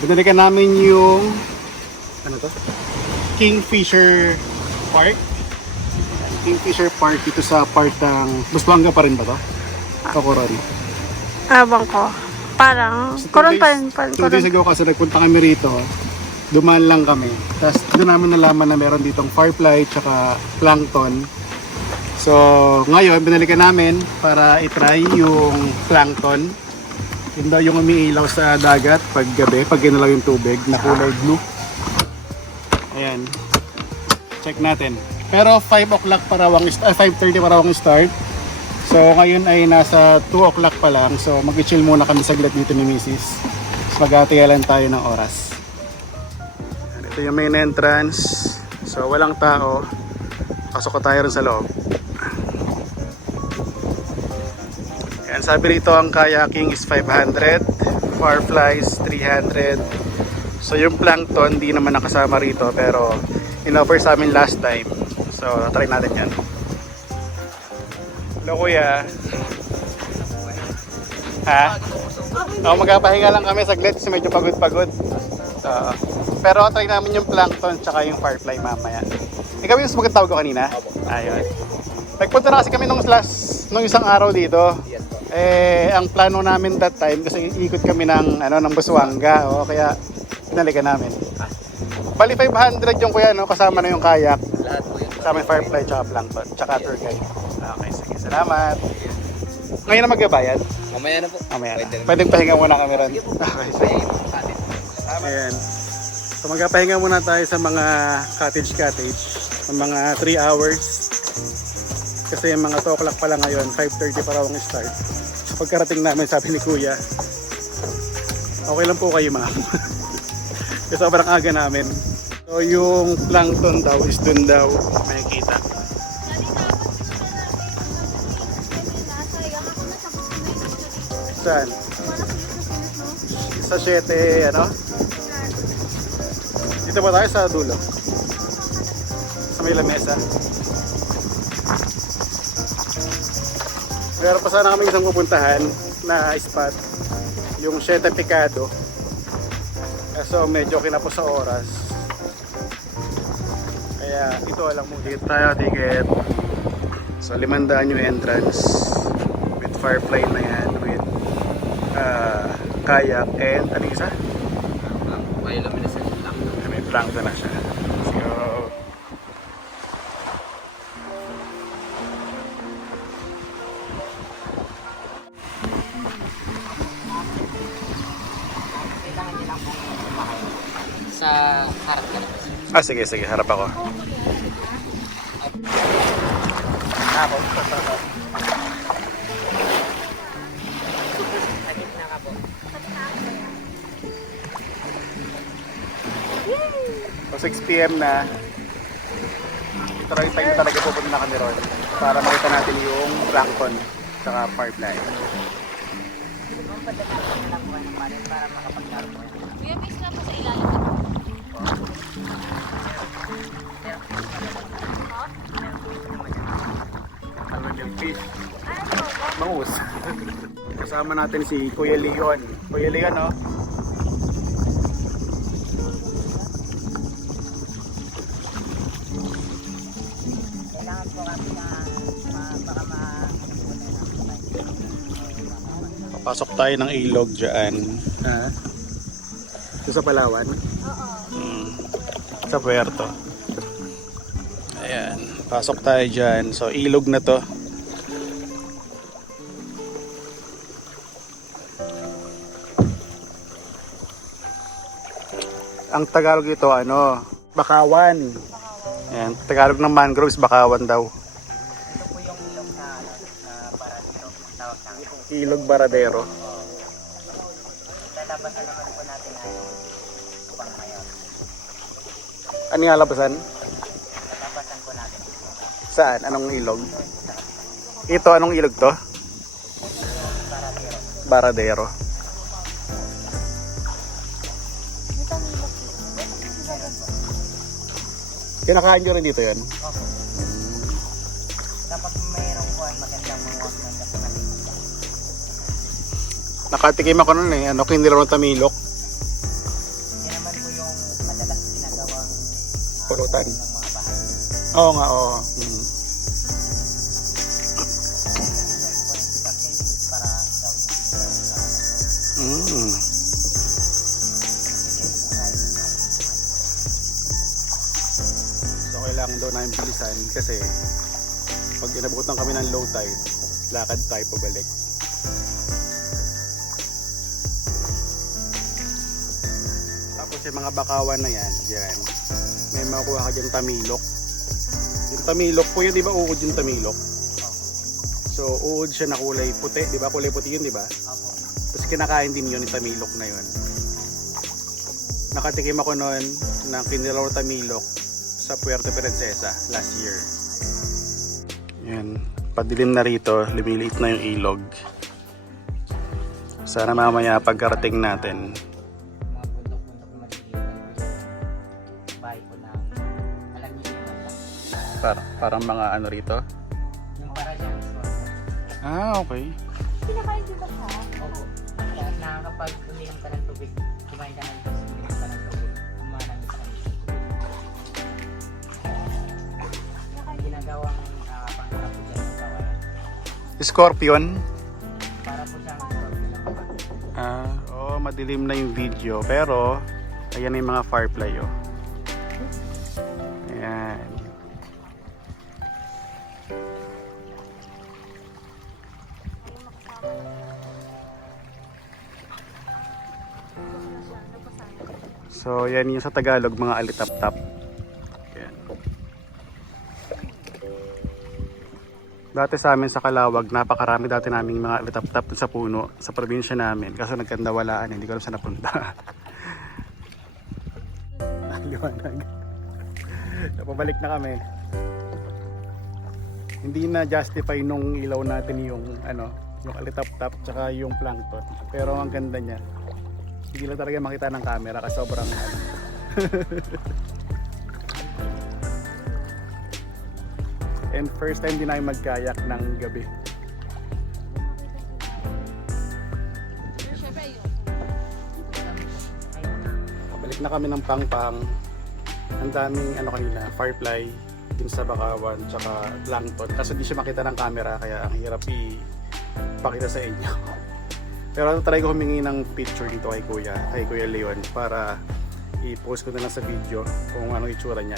Binalikan namin yung ano to? Kingfisher Park. Kingfisher Park dito sa part ng Busuanga pa rin ba to? O Coron? Abang ko. Parang, So, Coron pa rin. 2 days ago kasi nagpunta kami rito. Dumaan lang kami. Tapos doon namin nalaman na meron ditong firefly tsaka plankton. So ngayon binalikan namin para itry yung plankton. Yun daw yung umiilaw sa dagat pag gabi, pag ginalaw yung tubig na kulay blue. Ayan. Check natin. Pero 5 o'clock pa raw ang 5:30 pa raw ang start. So ngayon ay nasa 2 o'clock pa lang. So mag-chill muna kami saglit dito ni Mrs. So mag-aatiyalan tayo ng oras. Ito yung main entrance. So walang tao. Pasok ko tayo rin sa loob. Yan, sabi rito ang kayaking is 500, fireflies 300. So yung plankton di naman nakasama rito pero in-offer sa amin last time. So try natin yan. Hello kuya. Ha? Magpapahinga lang kami saglit kasi medyo pagod-pagod. Pero try namin yung plankton tsaka yung firefly mamaya. Ikaw yung sumagot ko kanina? Ayun. Nagpunta na kasi kami nung isang araw dito. Ang plano namin that time kasi ikot kami ng Busuanga, kaya pinalikan namin. Bali 500 yung kuya, kasama na yung kayak. Lahat po yun. Kasama yung firefly tsaka plankton tsaka tour guide. Okay, sige. Salamat. Ngayon na magbabayad? Mamaya na po. Mamaya na. Pwedeng pahinga muna kami ron. Okay, sige. Ayan. So magpapahinga muna tayo sa mga cottage. Sa mga 3 hours. Kasi yung mga 2 o'clock pa lang ngayon, 5:30 pa raw ang start. Pagkarating namin, sabi ni Kuya, okay lang po kayo ma'am. Kasi sobrang aga namin. So yung plankton daw is dun daw makikita. Saan? Sa 7, Dito ba tayo sa dulo? Sa may lamesa. Meron pa sana kami isang pupuntahan na spot, yung Siete Picado. So medyo kinapos sa oras. Kaya ito lang mo. Dito tayo ticket. So 500 yung entrance. With firefly na yan. With kayak and ano isa? Bioluminescent lang. May plankton na siya. Let's go. Sa harap ka na. Sige, harap ako. Ako. Sa gitna ka po. So 6 PM na. Ito rin time talaga pupunta na kami ron para makita natin yung plankton saka firefly. Para makapaglaro po. Kuya, miss na po sa ilalim. Yung fish. Bangus. Kasama natin si Kuya Leon. Kuya Leon, Kailangan po kami na baka Papasok tayo ng ilog dyan. Ito sa Palawan? Sa Puerto. Ayan. Pasok tayo dyan. So ilog na to. Ang Tagalog ito Bakawan. Ayan, Tagalog ng mangroves, bakawan daw. Ito po yung ilog na Baradero. Tawag sa akin. Ilog Baradero. Lalabasan naman po natin na yung tubang ngayon. Ano nga labasan? Lalabasan po natin. Saan? Anong ilog? Ito, anong ilog to? Baradero. Baradero. Kinakain nyo rin dito yan? Dapat mayroong buwan magandang mga ng Nakatikim ako nun kinilaro ng tamilok. pulutan. ng mga bahay. Oo nga, oo. Mm. Para daw yung Mm. So kailangan daw namin bilisan kasi pag inabutan kami ng low tide, lakad tayo pabalik. Tapos yung mga bakawan na yan, dyan, may makuha ka dyan tamilok. Yung tamilok po yun, di ba uod yung tamilok? So uod siya na kulay puti, di ba? Kulay puti yun, di ba? Apo. Tapos kinakain din yun yung tamilok na yun. Nakatikim ako noon ng kinilaw tamilok sa Puerto Princesa last year. Yan, padilim na rito, lumiliit na yung ilog. Sana mamaya pagkarating natin, Mga bundok-bundok na magiging bahay ko na alam niyo yung banda. parang mga ano rito. Yung para dyan. Ah, okay. Pinakain dito siya. Opo. Kaya nakakapag uminom ka ng tubig, kumain ka ng uminom ka ng tubig, umanang ka ng tubig. Ginagawang pangarap ko dyan ng kawalan. Scorpion. Para po siyang scorpion ng kapag. Madilim na yung video pero ayan na yung mga firefly oh. Ayan. So yan yung sa Tagalog mga alitap-tap. Ayan. Dati sa amin sa Calawag, napakarami dati naming mga alitap-tap sa puno sa probinsya namin. Kaso nagkandawalaan, hindi ko alam saan napunta. Liwanag. Napabalik na kami. Hindi na justify nung ilaw natin yung yung alitap-tap tsaka yung plankton. Pero ang ganda niya. Hindi lang talaga makita ng camera kasi sobrang And first time din namin magkayak ng gabi. Balik na kami ng Pangpang. Ang daming kanina, firefly din sa bakawan tsaka plankton. Kaso di siya makita ng camera kaya ang hirap ipakita sa inyo. Pero try ko humingi ng picture dito kay Kuya Leon para i-post ko na lang sa video kung anong itsura niya.